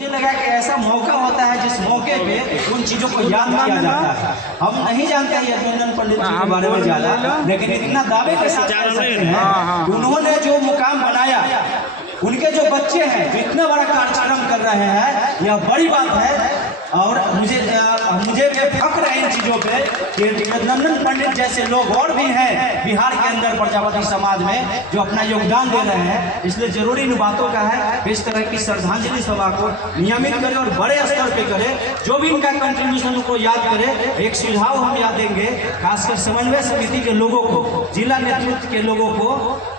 मुझे लगा कि ऐसा मौका होता है जिस मौके पे उन चीज़ों को याद किया जाता है। हम नहीं जानते हैं यदुनंदन पंडित जी के बारे में ज़्यादा, लेकिन इतना दावे के साथ कह सकते हैं कि उन्होंने जो मुकाम बनाया, उनके जो बच्चे हैं जो इतना बड़ा कार्यक्रम कर रहे हैं, यह बड़ी बात है। और मुझे फख्र है इन चीज़ों पे कि यदुनंदन पंडित जैसे लोग और भी हैं बिहार के अंदर प्रजापति समाज में जो अपना योगदान दे रहे हैं। इसलिए जरूरी इन बातों का है कि इस तरह की श्रद्धांजलि सभा को नियमित करें और बड़े स्तर पे करें। जो भी इनका कंट्रीब्यूशन उनको याद करें। एक सुझाव हम याद देंगे खासकर समन्वय समिति के लोगों को, जिला नेतृत्व के लोगों को,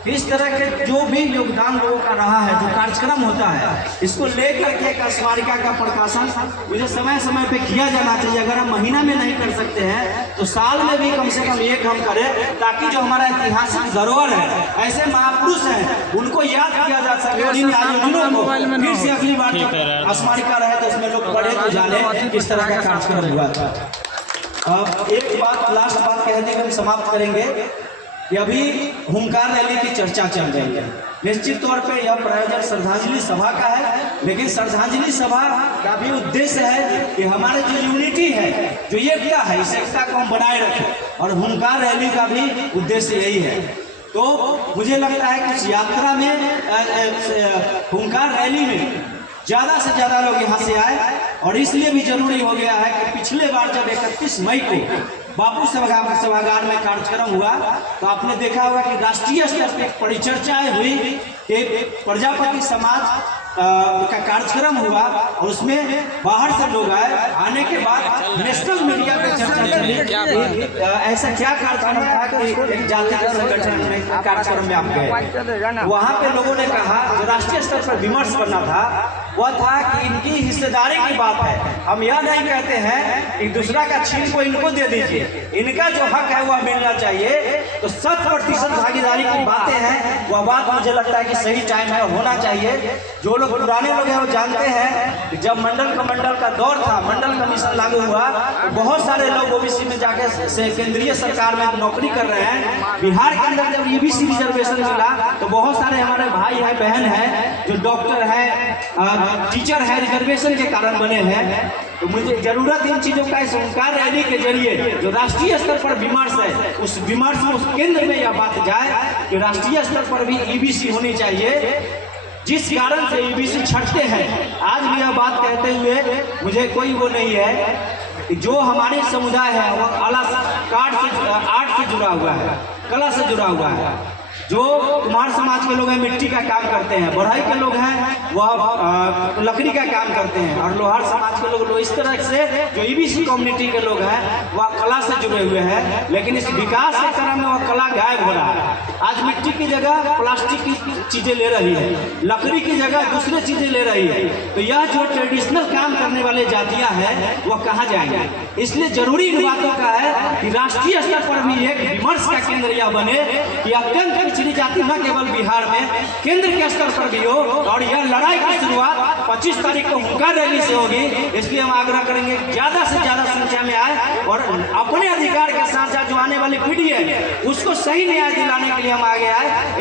इस तरह के जो भी योगदान लोगों का रहा है, जो कार्यक्रम होता है, इसको लेकर के एक स्मारिका का प्रकाशन मुझे समय समय पे किया जाना चाहिए। अगर हम महीना में नहीं कर सकते हैं तो साल में भी कम से कम एक हम करें, ताकि जो हमारा ऐतिहासिक धरोहर है, ऐसे महापुरुष हैं, उनको याद किया जा सके। और इन आयोजनों को फिर से अगली बार जब स्मारिका रहे तो उसमें लोग पढ़े तो जाने किस तरह का कार्यक्रम हुआ था। अब एक बात, लास्ट बात कह दी, हम समाप्त करेंगे कि अभी हुंकार रैली की चर्चा चल रही है। निश्चित तौर पे यह प्रायोजन श्रद्धांजलि सभा का है, लेकिन श्रद्धांजलि सभा का भी उद्देश्य है कि हमारे जो यूनिटी है, जो एकता है, इस एकता को हम बनाए रखें। और हुंकार रैली का भी उद्देश्य यही है। तो मुझे लगता है कि इस यात्रा में, हुंकार रैली में ज़्यादा से ज़्यादा लोग यहाँ से आए। और इसलिए भी जरूरी हो गया है कि पिछले बार जब 31 मई को बापू सभागार में कार्यक्रम हुआ तो आपने देखा होगा कि राष्ट्रीय स्तर पर परिचर्चाएं हुई कि प्रजापति समाज का कार्यक्रम हुआ और उसमें बाहर से लोग आए। आने के बाद नेशनल मीडिया पे चर्चा चली ऐसा क्या कार्यक्रम था कि एक जातिगत संगठन में कार्यक्रम में आप गए। वहाँ पे लोगों ने कहा, जो राष्ट्रीय स्तर पर विमर्श करना था, वह था कि इनकी हिस्सेदारी की बात है। हम यह नहीं कहते हैं कि दूसरा का छीन को इनको दे दीजिए, इनका जो हक है वह मिलना चाहिए। तो 100% भागीदारी की बातें हैं, वह बात मुझे लगता है कि सही टाइम है, होना चाहिए। जो लोग पुराने लोग हैं वो जानते हैं कि जब मंडल कमंडल का दौर था, मंडल कमीशन लागू हुआ, तो बहुत सारे लोग ओबीसी में जाके से केंद्रीय सरकार में नौकरी कर रहे हैं। बिहार के अंदर जब ईबीसी रिजर्वेशन मिला तो बहुत सारे हमारे भाई हैं, बहन हैं, जो डॉक्टर हैं, टीचर है, रिजर्वेशन के कारण बने हैं। तो मुझे जरूरत इन चीजों का इस हुंकार रैली के जरिए जो राष्ट्रीय स्तर पर विमर्श है, उस विमर्श में, उस केंद्र में यह बात जाए कि राष्ट्रीय स्तर पर भी ईबीसी होनी चाहिए। जिस कारण से ईबीसी छटते हैं, आज भी यह बात कहते हुए मुझे कोई वो नहीं है कि जो हमारे समुदाय है वह आर्ट से जुड़ा हुआ है, कला से जुड़ा हुआ है। जो कुम्हार समाज के लोग हैं मिट्टी का काम करते हैं, बढ़ई के लोग हैं वह लकड़ी का काम करते हैं, और लोहार समाज के लोग इस तरह से जो ईबीसी कम्युनिटी के लोग हैं वह कला से जुड़े हुए हैं। लेकिन इस विकास के क्रम में वह कला गायब हो रहा है। आज मिट्टी की जगह प्लास्टिक की चीजें ले रही है, लकड़ी की जगह दूसरी चीजें ले रही है। तो यह जो ट्रेडिशनल काम करने वाले जातियां हैं वह कहाँ जाएंगे। इसलिए जरूरी इन बातों का है कि राष्ट्रीय स्तर पर भी एक विमर्श का केंद्र यह बने कि अत्यंत पिछड़ी जाति न केवल बिहार में, केंद्र के स्तर पर भी हो। और यह लड़ाई की शुरुआत 25 तारीख को हुंकार रैली से होगी। इसलिए हम आग्रह करेंगे ज्यादा से ज्यादा संख्या में आए और अपने अधिकार के साथ साथ जो आने वाली पीढ़ी है उसको सही न्याय दिलाने के लिए हम आगे आए।